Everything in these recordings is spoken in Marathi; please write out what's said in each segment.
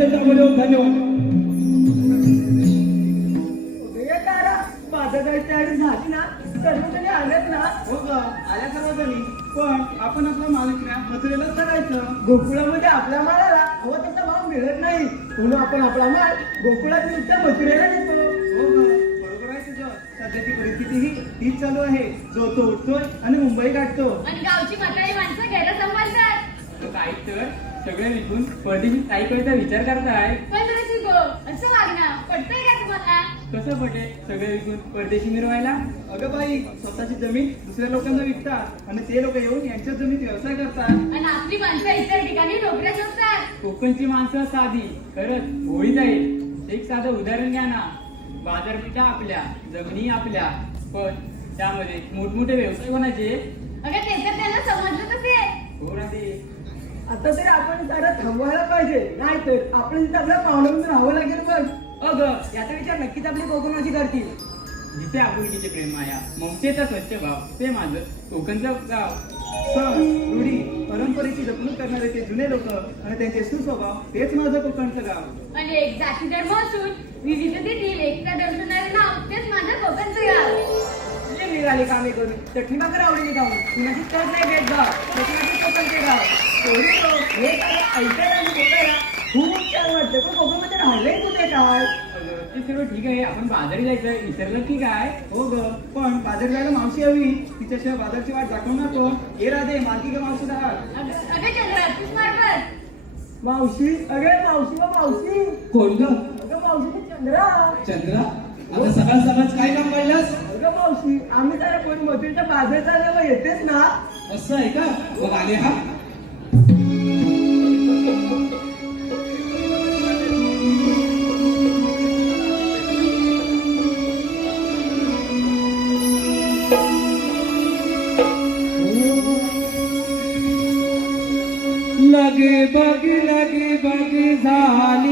अत्यंत अमूल्य धन्यवाद. हे माझं काही तयारी झाली ना? सर्वजणी आलेत ना? हो ग आल्या सर्वजणी. पण आपण आपला मालिक ना मथुरेलाच करायचं गोकुळामध्ये आपल्या मालाला हवा तसा भाव मिळत नाही. म्हणून आपण आपला माल गोकुळात नुसत्या मथुरेला नेतो. हो बरोबर आहे तुझं. सध्याची परिस्थिती ही तीच चालू आहे. जो तो उठतोय आणि मुंबई गाठतो आणि गावची म्हातारी माणसं घरं सांभाळतात. काय तर सगळे विकून परदेशी काही करायचा विचार करताय. पण असं वागणं पटतंय का तुम्हाला? कसं पटेल? सगळे विकून परदेशी मिरवायला? अगं बाई स्वतःची जमीन दुसऱ्या लोकांना विकतात आणि ते लोक येऊन यांच्या जमीन व्यवसाय करतात. आणि आपली माणसं इतर ठिकाणी नोकऱ्या शोधतात कोकणची माणसं साधी खरंच होळी जाईल. एक साधं उदाहरण घ्या ना. बाजारपेठा आपल्या जमिनी आपल्या पण त्यामध्ये मोठमोठे व्यवसाय कोणाचे? अगं ते तर त्यांना समजलं तसे. हो ना ते. आता तरी आपण जरा थांबवायला पाहिजे. नाहीतर आपण तिथे आपल्या पाहुण्यामध्ये राहावं लागेल बघ. अग याचा विचार नक्कीच आपली कोकणाची करतील. जिथे आपुलकीचे प्रेम माया ममतेचा स्वच्छ भाव ते माझं. कोकणचं गाव. सण रूढी परंपरेची जपणूक करणारे ते जुने लोक आणि त्यांचे सुस्वभाव तेच माझं कोकणचं गाव. आणि एक जाती धर्म असून विविधतेतील एकता दर्शवणारे नाव तेच माझं कोकणचं गाव. जे निघाली कामे करून. चटणी भाकर आवडीने खाऊन. कुणाची तर नाही भेदभाव कोकणाचे कोकणचे गाव कोणी तो? हे काय ऐकायला आणि बोलायला खूप छान वाटतं. पण कोकणामध्ये राहिलंय कुठे काय? ते सर्व ठीक आहे. आपण बाजारी जायचं विसरलं की काय? हो ग. पण बाजार जायला मावशी हवी. तिच्याशिवाय बाजारची वाट दाखवणार कोण ए राधे मालकी ग मावशी मारत मावशी? अगे मावशी व मावशी. कोण ग? मावशी ते चंद्रा. चंद्रा? आता सकाळ सकाळ काय काम पाहिलंस? अगं मावशी? आम्ही जरा कोणी बाजार चालल्यावर येतेच ना. असं आहे का? मग आले हा? लगे बग लगे बग झाली.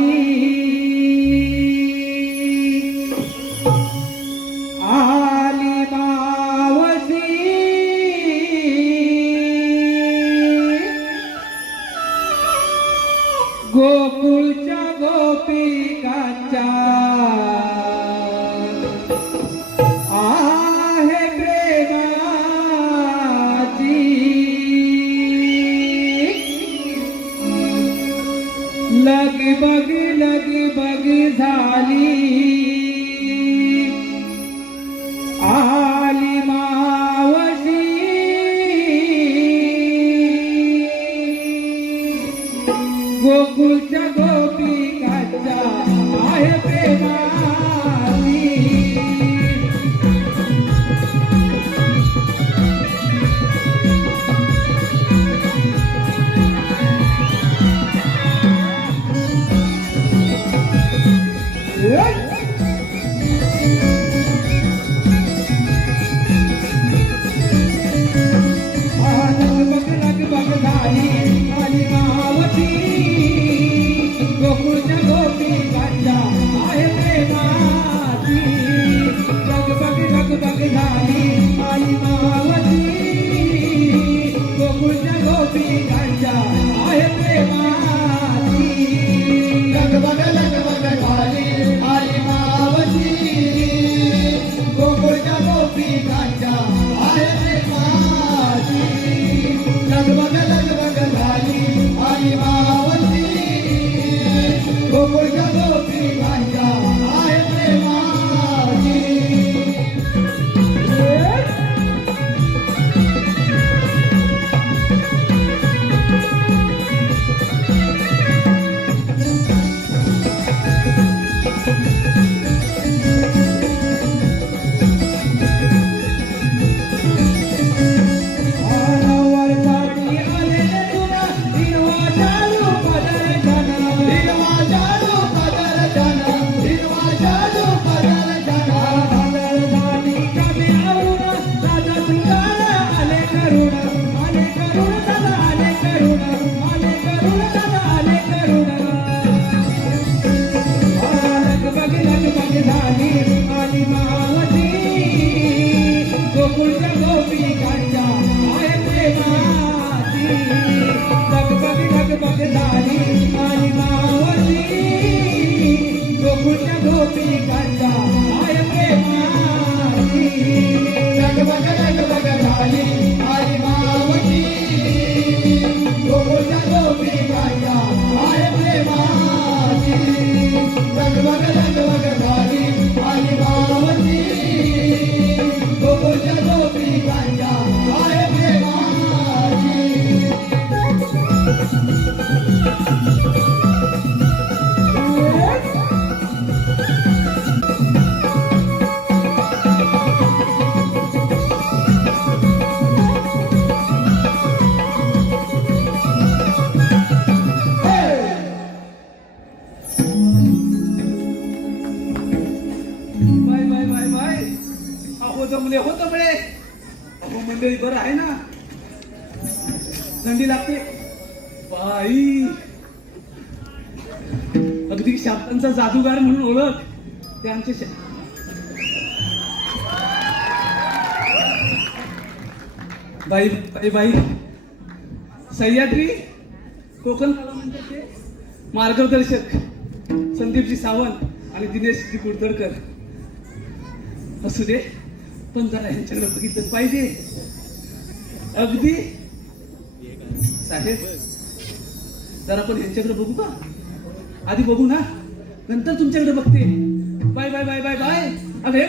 अगदी शब्दांचा जादूगार म्हणून ओळख. ते आमचे बाई बाई बाई. सह्याद्री कोकण कलामंदिरचे मार्गदर्शक संदीपजी सावंत आणि दिनेशजी कुडतडकर. असू दे पण जरा ह्यांच्याकडे बघितलं पाहिजे. अगदी साहेब जरा पण ह्यांच्याकडे बघू का? आधी बघू ना. नंतर तुमच्याकडे बघते. Bye bye bye bye bye. हे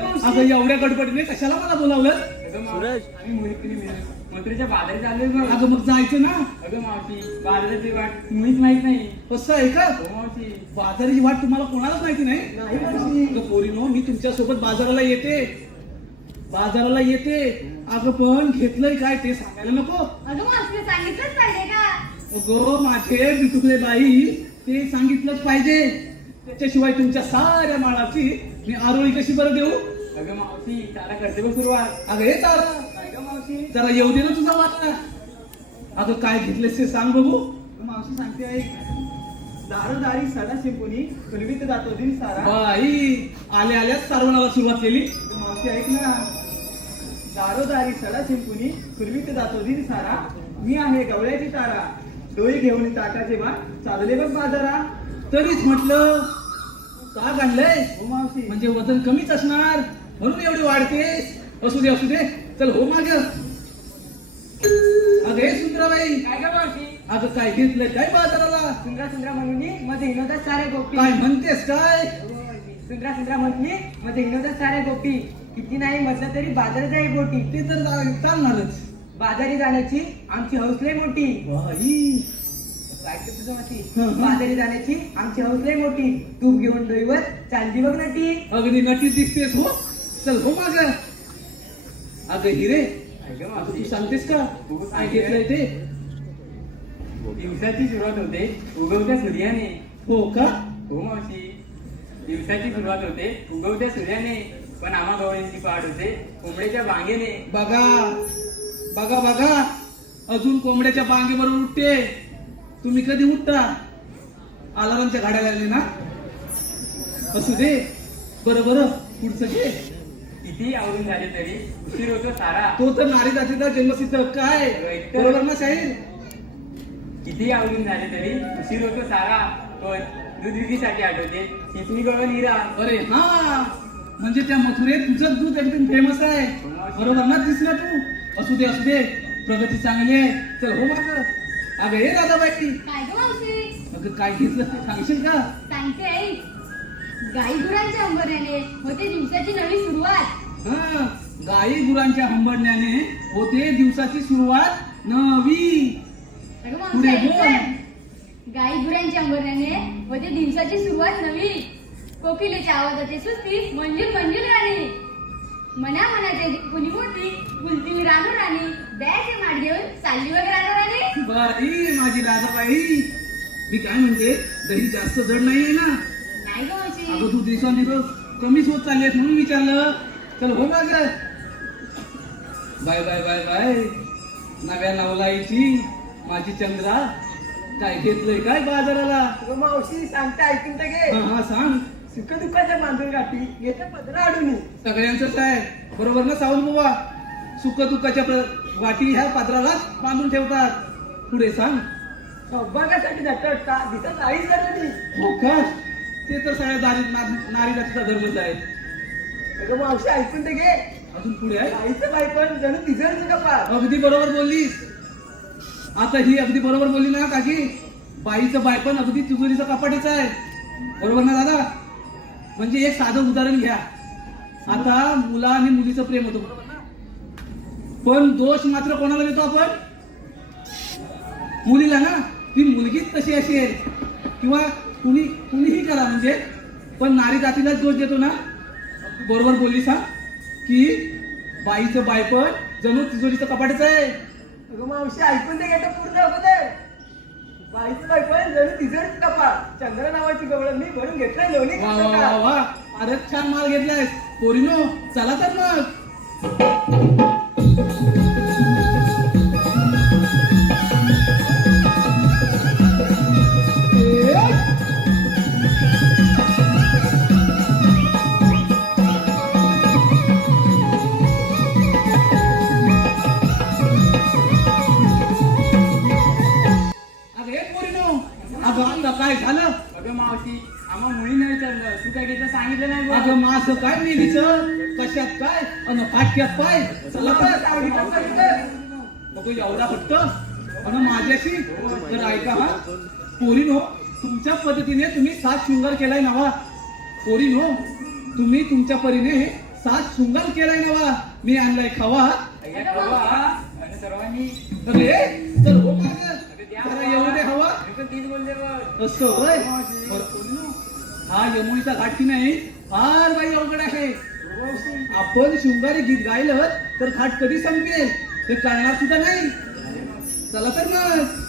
मावशी? अगं एवढ्या गडबडीने कशाला मला बोलावलं? मावशी मोहित मंत्रीच्या अगं मग जायचं ना. अगं मावशी बाजाराची वाट मुळीच माहीत नाही. कसं आहे का? हो मावशी. बाजाराची वाट तुम्हाला कोणालाच माहिती नाही? नाही मावशी. अगं पोरीनो मी तुमच्यासोबत बाजाराला येते. बाजाराला येते. अगं पण घेतलंय काय ते सांगायला नको. अगं मावशीने सांगितलंच पाहिजे का? अगं माझे बिटुकले बाई ते सांगितलंच पाहिजे. त्याच्याशिवाय तुमच्या साऱ्या माळाची मी आरोळी कशी बरं देऊ? अगं मावशी त्याला करते बघ सुरुवात. अगं हे तारा मावशी. जरा येऊ दे ना तुझा वाटा. अगं काय घेतलेस ते सांग बघू. मावशी सांगते ऐक. दारोदारी सडा शिंपुनी फुलवीत जातो दिन सारा. बाई आल्या आल्याच सारवणाला सुरुवात केली. मावशी ऐक ना. दारोदारी सडा शिंपुनी फुलवीत जातो दिन सारा. मी आहे गवळ्याची तारा डोई घेऊन ताटाचे बा चालले बघ बाजारा तरीच म्हटलं का आणलंय हो मावशी. म्हणजे वजन कमीच असणार म्हणून एवढी वाढतेस? असू दे असू दे. चल हो माग. अगं हे सुंदराबाई. काय गं मावशी? अगं काय घेतलंय काय बाजाराला? सुंदरा सुंदरा म्हणून मध्ये हिनवतात सारे गोपी. काय म्हणतेस काय? सुंदरा सुंदरा म्हणली मध्ये हिनवतात सारे गोपी. किती नाही म्हटलं तरी बाजारात आहे बोटी ते तर चालणारच. बाजारी जाण्याची. आमची हौसले मोठी. तुझं माती. बाजारी जाण्याची. आमची हौसले मोठी. तूप घेऊन डोईवर चालली बघ नटी. अगदी नटी दिसतेस हो. चल हो माग. अगं हिरे. तू सांगतेस का? ते दिवसाची सुरुवात होते उगवत्या सूर्याने. हो का? हो मावशी. दिवसाची सुरुवात होते उगवत्या सूर्याने. पण आम्हा गवळ्यांची पाठ होते कोंबड्याच्या बांगेने बघा. बघा बघा. अजून कोंबड्याच्या बांगेबरोबर उठते. तुम्ही कधी उठता? अलारामच्या गाड्या लागले ना? असू दे. बरं बरं. पुढचं घे. किती आवरून झाले तरी? उशीर होतो सारा. तो तर नारी जातीचा जन्मसिद्ध काय बरोबर ना शाहीर किती आवरून झाले तरी? उशीर होतो सारा. पण दूध विक्रीसाठी आठवते. चिपणी गळ निरा. अरे हा. म्हणजे त्या मथुरेत तुझं दूध एकदम फेमस आहे. बरोबर ना दिसला तू? असू दे असू दे. प्रगती चांगली आहे. चल हो माग अगं हे दादाबाई काय गं मावशी? अगं काय घेतलं ते सांगशील का? सांगते आई. गाई गुरांच्या अंबऱ्याने होते दिवसाची नवी सुरुवात. हा गाई गुरांच्या हंबरण्याने होते दिवसाची सुरुवात नवी. अगं मावशी पुढे ऐक बोल. तर. गाई गुरांच्या अंबऱ्याने होते दिवसाची सुरुवात नवी. कोकिलेच्या आवाजाचे सुस्ती मंजूर मंजूर राणी. मना मनाचे कुणी मोठी बुलती रानू राणी बॅचे माठ घेऊन चालली वगैरे रानू राणी बाई माझी दादाबाई मी काय म्हणते दही जास्त जड नाहीये ना. नाही गं मावशी. अगं तू दिवसांदिवस कमीच होत चालली आहेस म्हणून विचारलं. चल हो माग. Bye bye bye bye. नव्या नवलाईची माझी चंद्रा. काय घेतलंय काय बाजाराला? अगं मावशी सांगते ऐकून तर घे. हा हा सांग. सुख दुःखाच्या बांधून गाठी. येत्या पदरा अडून सगळ्यांचंच आहे बरोबर ना सावंत बाबा सुख दुःखाच्या वाटी ह्या पात्राला बांधून ठेवतात. पुढे सांग. सौभाग्यासाठी झटटता दिसत आईच झाली हो का? ते तर सगळ्या दारी नारी जातीचा धर्मच आहे. अगं मावशी ऐकून तर घे. अजून पुढे आहे? आईचं बाई पण जणू तिजरच का पार अगदी बरोबर बोललीस. आता ही अगदी बरोबर बोलली ना काकी? बाईचं बायपण अगदी तिजोरीचं कपाटीच आहे. बरोबर ना दादा? म्हणजे एक साधं उदाहरण घ्या. आता मुला आणि मुलीचं प्रेम होतं बरोबर ना? पण दोष मात्र कोणाला देतो आपण? मुलीला ना? ती मुलगीच तशी अशी आहे. किंवा कुणी कुणीही करा म्हणजे. पण नारी जातीलाच दोष देतो ना? बरोबर बोलली सांग की बाईचं बायपण जणू तिजोरीचं कपाटच आहे. मावशी ऐकून दे पूर्ण अगोदर बाईचं बाई पण जणू का पार चंद्र नावाची गवळ मी भरून घेतलंय लोणी वा वा वा वा. फारच छान माल घेतलायस. पोरीनो चला तर मग. मुलीने विचारलं तू काय घेतलं सांगितलं नाही बा. मास काय मेलीच कशात काय? अन फाटक्यात पाय? चला तर. नको एवढा फक्त. अन माझ्याशी तर ऐका हा. पोरीनो तुमच्या पद्धतीने तुम्ही सात शृंगार केलाय नवा. पोरीनो तुम्ही तुमच्या परीने हे सात शृंगार केलाय नवा. मी आणलाय खवा. बाबा, सर्वांनी. अरे तर हो मागं. जरा येऊ दे हवा. तीच बोलते असं होय? बरं, हा यमुनीचा घाट की नाही? फार बाई अवघड आहे. आपण शृंगारी गीत गायलं तर घाट कधी संपेल? ते कळणार सुद्धा नाही. चला तर मग.